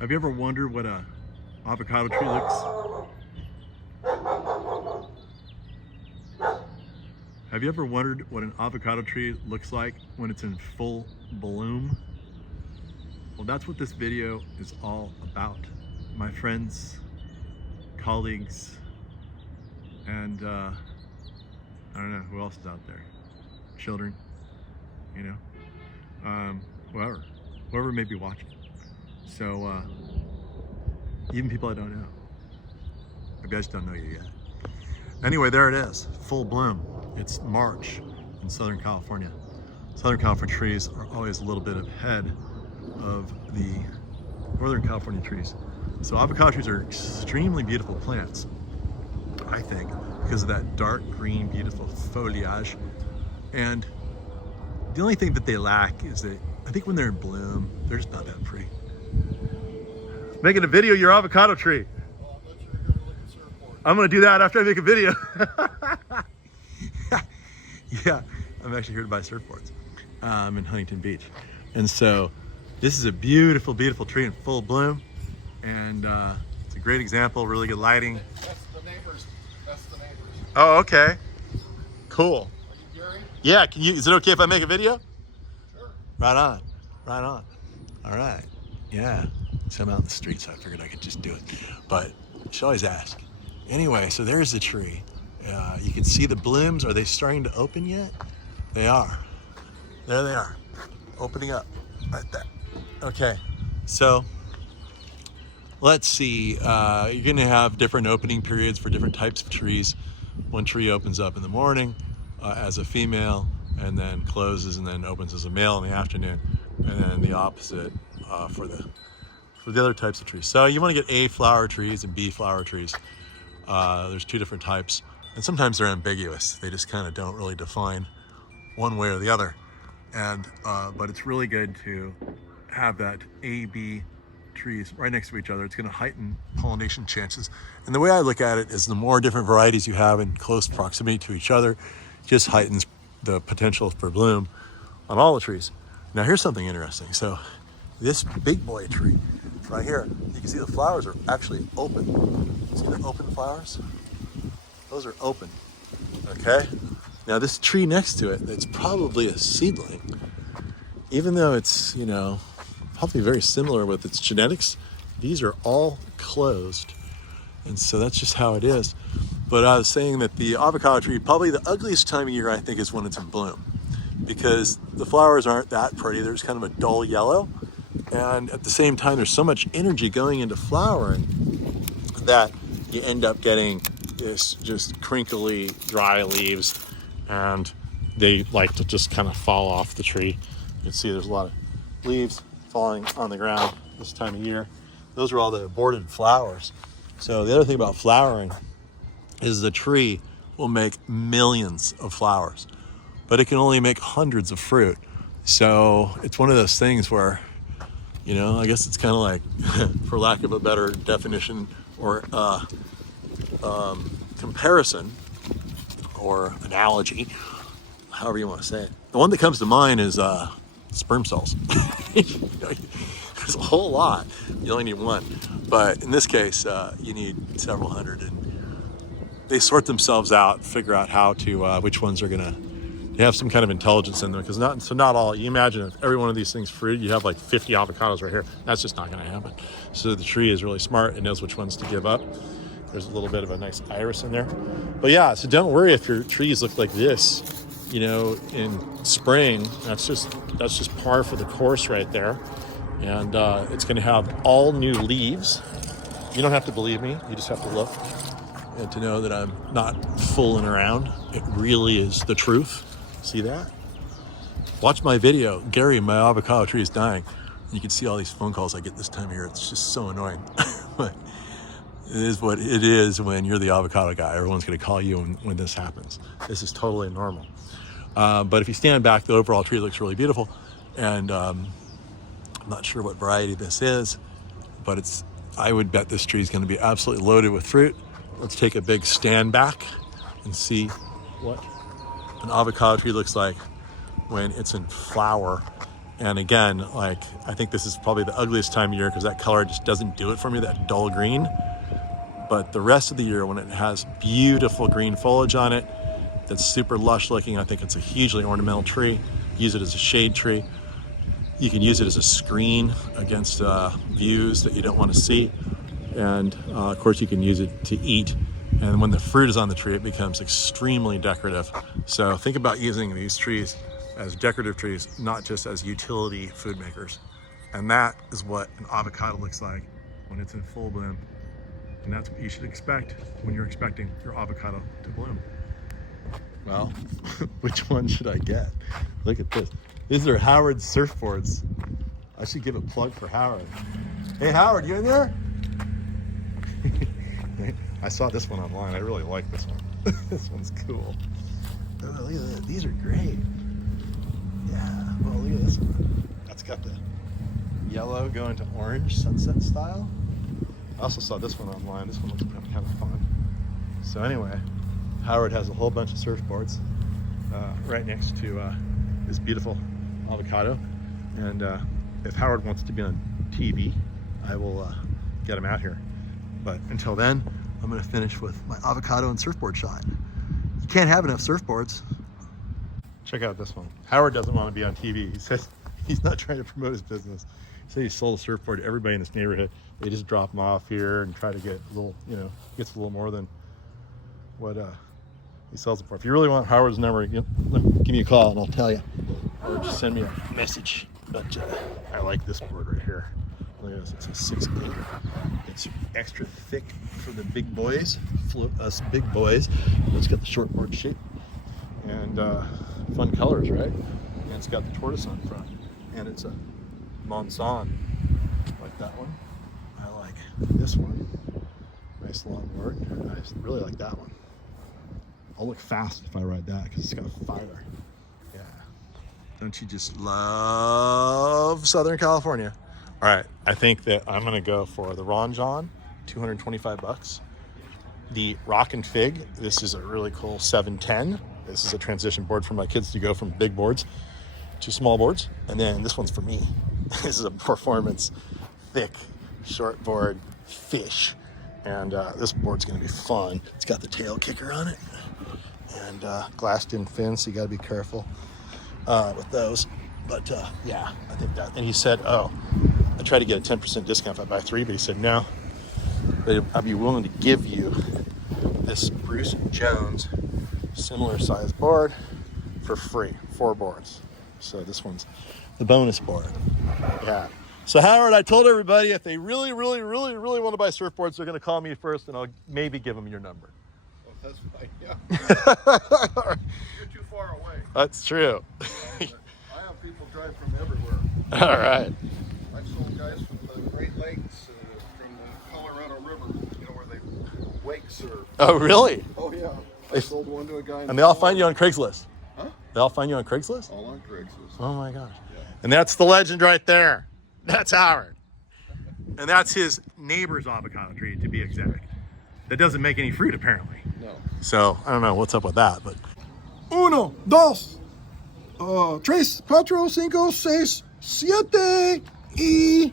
Have you ever wondered what a avocado tree looks? Have you ever wondered what an avocado tree looks like when it's in full bloom? Well, that's what this video is all about. My friends, colleagues, and I don't know who else is out there. Children, you know, whoever may be watching. So even people I don't know. Maybe I just don't know you yet. Anyway, there it is, full bloom. It's March in Southern California. Southern California trees are always a little bit ahead of the Northern California trees. So avocado trees are extremely beautiful plants, I think, because of that dark green, beautiful foliage. And the only thing that they lack is that I think when they're in bloom, they're just not that pretty. Making a video of your avocado tree. Well, I thought you were going to look at surfboards. I'm gonna do that after I make a video. Yeah, I'm actually here to buy surfboards. I'm in Huntington Beach. And so this is a beautiful, beautiful tree in full bloom. And it's a great example, really good lighting. That's the neighbors. That's the neighbors. Oh, okay. Cool. Are you Gary? Yeah, is it okay if I make a video? Sure. Right on, right on. All right, yeah. So I'm out in the street, so I figured I could just do it. But you should always ask. Anyway, so there's the tree. You can see the blooms. Are they starting to open yet? They are. There they are, opening up like that. Okay, so let's see. You're gonna have different opening periods for different types of trees. One tree opens up in the morning as a female, and then closes and then opens as a male in the afternoon, and then the opposite for the other types of trees. So you want to get A flower trees and B flower trees. There's two different types, and sometimes they're ambiguous. They just kind of don't really define one way or the other. And but it's really good to have that A, B trees right next to each other. It's going to heighten pollination chances. And the way I look at it is the more different varieties you have in close proximity to each other, just heightens the potential for bloom on all the trees. Now here's something interesting. So this big boy tree right here, you can see the flowers are actually open. See the open flowers? Those are open, okay? Now this tree next to it, it's probably a seedling. Even though it's, you know, probably very similar with its genetics, these are all closed. And so that's just how it is. But I was saying that the avocado tree, probably the ugliest time of year, I think, is when it's in bloom. Because the flowers aren't that pretty, they're just kind of a dull yellow. And at the same time, there's so much energy going into flowering that you end up getting this just crinkly, dry leaves, and they like to just kind of fall off the tree. You can see there's a lot of leaves falling on the ground this time of year. Those are all the aborted flowers. So the other thing about flowering is the tree will make millions of flowers, but it can only make hundreds of fruit. So it's one of those things where, you know, I guess it's kind of like, for lack of a better definition or comparison or analogy, however you want to say it. The one that comes to mind is sperm cells. There's a whole lot. You only need one. But in this case, you need several hundred. And they sort themselves out, figure out how to, which ones are going to have some kind of intelligence in them. Because not all, you imagine if every one of these things fruit, you have like 50 avocados right here. That's just not going to happen. So the tree is really smart and knows which ones to give up. There's a little bit of a nice iris in there. But yeah, so don't worry if your trees look like this, you know, in spring. That's just par for the course right there. And it's going to have all new leaves. You don't have to believe me. You just have to look and to know that I'm not fooling around. It really is the truth. See that? Watch my video. Gary, my avocado tree is dying. You can see all these phone calls I get this time of year. It's just so annoying. But it is what it is when you're the avocado guy. Everyone's going to call you when this happens. This is totally normal. But if you stand back, the overall tree looks really beautiful. And I'm not sure what variety this is, but I would bet this tree is going to be absolutely loaded with fruit. Let's take a big stand back and see what an avocado tree looks like when it's in flower And again, like, I think this is probably the ugliest time of year because that color just doesn't do it for me, that dull green. But the rest of the year, when it has beautiful green foliage on it, that's super lush looking, I think it's a hugely ornamental tree. Use it as a shade tree. You can use it as a screen against views that you don't want to see. And of course you can use it to eat. And when the fruit is on the tree, it becomes extremely decorative. So think about using these trees as decorative trees, not just as utility food makers. And that is what an avocado looks like when it's in full bloom. And that's what you should expect when you're expecting your avocado to bloom. Well, which one should I get? Look at this. These are Howard's surfboards. I should give a plug for Howard. Hey Howard, you in there? I saw this one online. I really like this one. This one's cool. Oh, look at that. These are great. Yeah. Well, look at this one. That's got the yellow going to orange sunset style. I also saw this one online. This one looks kind of fun. So anyway, Howard has a whole bunch of surfboards right next to this beautiful avocado. And if Howard wants to be on TV, I will get him out here. But until then, I'm gonna finish with my avocado and surfboard shot. You can't have enough surfboards. Check out this one. Howard doesn't want to be on TV. He says he's not trying to promote his business. He said he sold a surfboard to everybody in this neighborhood. They just drop them off here and try to get a little, gets a little more than what he sells it for. If you really want Howard's number, give me a call and I'll tell you. Or just send me a message. But I like this board right here. Look at this, it's a 6'8". It's extra thick for the big boys, us big boys. It's got the short board shape and fun colors, right? And it's got the tortoise on front. And it's a Monson, like that one. I like this one. Nice long board. I really like that one. I'll look fast if I ride that because it's got fire. Yeah. Don't you just love Southern California? All right, I think that I'm gonna go for the Ron John, 225 bucks. The Rock and Fig, this is a really cool 710. This is a transition board for my kids to go from big boards to small boards. And then this one's for me. This is a performance, thick, short board, fish. And this board's gonna be fun. It's got the tail kicker on it and glassed in fins, so you gotta be careful with those. But yeah, I think that. And he said, oh, I tried to get a 10% discount if I buy 3, but he said, no, but I'd be willing to give you this Bruce Jones similar size board for free, 4 boards. So this one's the bonus board. Yeah. So Howard, I told everybody if they really want to buy surfboards, they're going to call me first and I'll maybe give them your number. Oh, that's fine, yeah. You're too far away. That's true. I have people drive from everywhere. All right. I've sold guys from the Great Lakes, from the Colorado River, where they wake surf. Oh, really? Oh, yeah. I sold one to a guy. And they all find you on Craigslist? Huh? They all find you on Craigslist? All on Craigslist. Oh my gosh. Yeah. And that's the legend right there. That's Howard. And that's his neighbor's avocado tree, to be exact. That doesn't make any fruit, apparently. No. So I don't know what's up with that, but. Uno, dos, tres, cuatro, cinco, seis, siete, y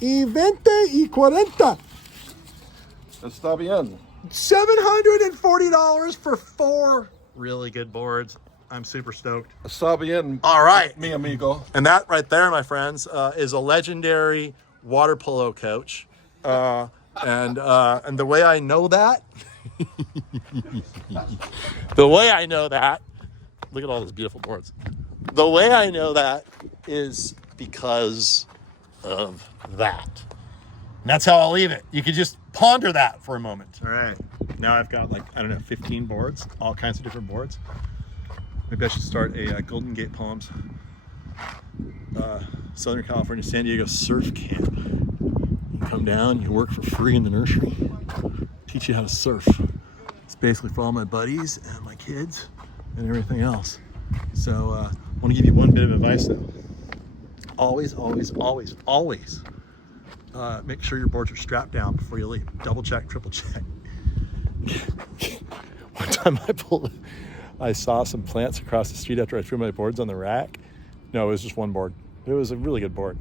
veinte, y cuarenta. Está bien. $740 for 4 really good boards. I'm super stoked. Está bien. All right. Mi amigo. And that right there, my friends, is a legendary water polo coach. And the way I know that, look at all those beautiful boards. The way I know that is because of that. And that's how I'll leave it. You could just ponder that for a moment. All right. Now I've got 15 boards, all kinds of different boards. Maybe I should start a Golden Gate Palms, Southern California, San Diego surf camp. You come down, you work for free in the nursery, teach you how to surf. It's basically for all my buddies and my kids and everything else. So I want to give you one bit of advice though. Always make sure your boards are strapped down before you leave. Double check, triple check. One time I saw some plants across the street after I threw my boards on the rack. No, it was just one board. But it was a really good board.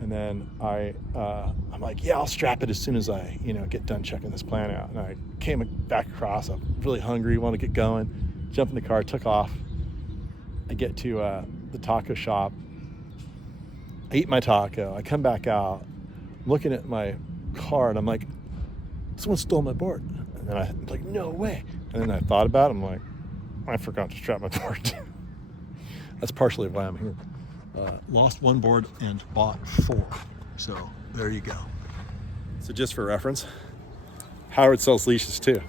And then I'm like, yeah, I'll strap it as soon as I, get done checking this plan out. And I came back across. I'm really hungry, want to get going. Jumped in the car, took off. I get to the taco shop. I eat my taco. I come back out, I'm looking at my car, and I'm like, someone stole my board. And then I'm like, no way. And then I thought about it. I'm like, I forgot to strap my board. That's partially why I'm here. Lost one board and bought 4. So there you go. So just for reference, Howard sells leashes too.